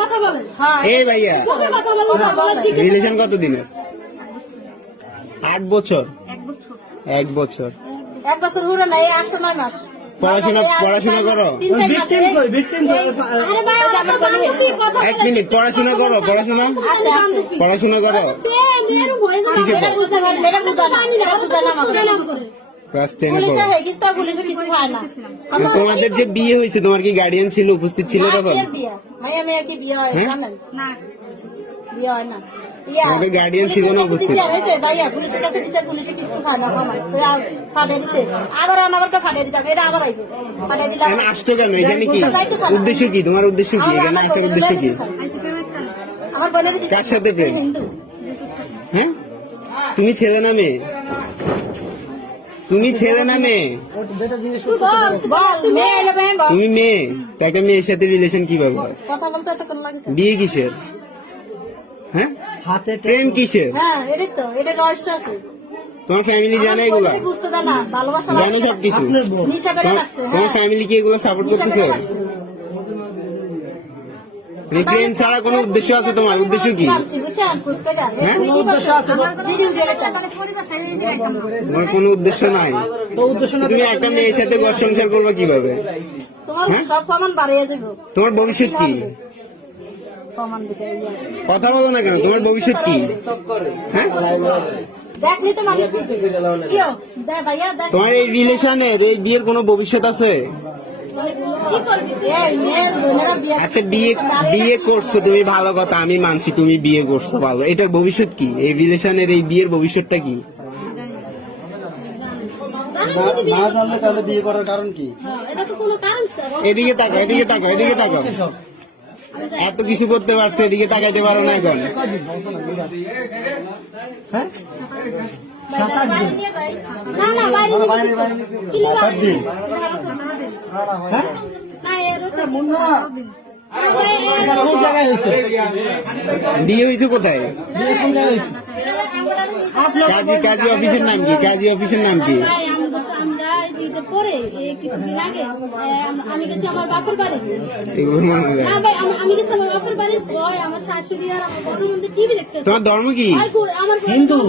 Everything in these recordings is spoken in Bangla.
কথা বলেন। এই ভাইয়া কথা বলেন। রিলেশন কত দিনের? 8 বছর। 1 বছর। 1 বছর হলো না, এই 8 9 মাস। পড়াশোনা করো? 3 4 মাস। আরে ভাই আমার বান্ধবী কথা বলে। 1 মিনিট, পড়াশোনা করো? পড়াশোনা করো? মেয়ের ভয় না, এটা বুঝতে পারি, এটা বুঝা না করে। ক্লাস 10 পুলিশে হয়ে গেছে, পুলিশে কিছু হয় না। তোমাদের যে বিয়ে হয়েছে, তোমার কি গার্ডিয়ান ছিল, উপস্থিত ছিল তখন? মাইয়া মেয়ে কি বিয়ে হয় জানেন না? বিয়ে হয় না। আমাদের গার্ডিয়ান ছিল না উপস্থিত? ভাইয়া পুলিশের কাছে দিচ্ছে, পুলিশে কিছু খায় না, কমায় তো ফাটিয়ে দিচ্ছে, আবার আনাবার ফাটিয়ে দিতে হবে, এটা আবার আইবে ফাটিয়ে দিলাম। আসতো কেন এখানে? কি উদ্দেশ্য, কি তোমার উদ্দেশ্য, কি এখানে আসার উদ্দেশ্য কি? আমার বোনের কার সাথে প্রেম? হ্যাঁ, তুমি ছেলে না মেয়ে? তুমি ছেলে না মেয়ে? তুমি মেয়ে, একটা মেয়ের সাথে রিলেশন কিভাবে হয়? কথা বলতে এতক্ষণ লাগে? বিয়ে কিসের? হ্যাঁ, প্রেম কিসের? হ্যাঁ, এটাই তো, এটা রহস্য আছে। তোমার ফ্যামিলি জানে এগুলা? বুঝতে দেয় না, ভালোবাসা জানো সব কিছু? নিশা করে রাখছে। তোমার ফ্যামিলি কি এগুলো সাপোর্ট করতেছে? প্রেম ছাড়া কোনো উদ্দেশ্য আছে তোমার? উদ্দেশ্য কি? তোমার কোনো উদ্দেশ্য নাই? তুমি একটা মেয়ের সাথে ঘর সংসার করবে কিভাবে? তোমার ভবিষ্যৎ কি? কথা বলো না কেন? তোমার ভবিষ্যৎ কি? হ্যাঁ, তোমার এই রিলেশনের, এই বিয়ের কোনো ভবিষ্যৎ আছে? আচ্ছা, বিয়ে করছো তুমি, ভালো কথা, আমি মানছি তুমি বিয়ে করছো, ভালো। এটার ভবিষ্যৎ কি? এই রিলেশনের এই বিয়ের ভবিষ্যৎটা কি? না জানলে তাহলে বিয়ে করার কারণ কি? এদিকে তাকাও, এদিকে তাকাও, এদিকে তাকাও। এত কিছু করতে পারছে, এদিকে তাকাইতে পারো না এখন? বিয়ে হয়েছে কোথায়? কাজী অফিসের নাম কি? কাজী অফিসের নাম কি? আমি গেছি আমার বাপের বাড়ি, আমি গেছি আমার বাপের বাড়ি, আমার শাশুড়ি আর আমার বড় বোনদের টিভি দেখতেছে। তোমার ধর্ম কি? আমার হিন্দু।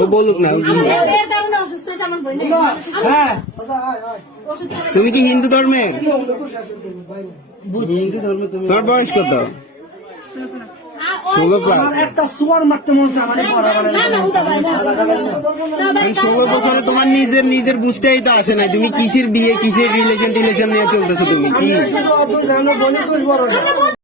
ও বলুক না। অসুস্থ হয়েছে আমার বোন। তুমি কি হিন্দু ধর্মের? হিন্দু ধর্মে তুমি? তোমার বয়স কত? 16 ক্লাস। একটা সুয়ার মারতে মন চায় আমার 16 বছরে তোমার নিজের বুঝতেই তো আসে নাই, তুমি কিসের বিয়ে, কিসের রিলেশন নিয়ে চলতেছো তুমি কি?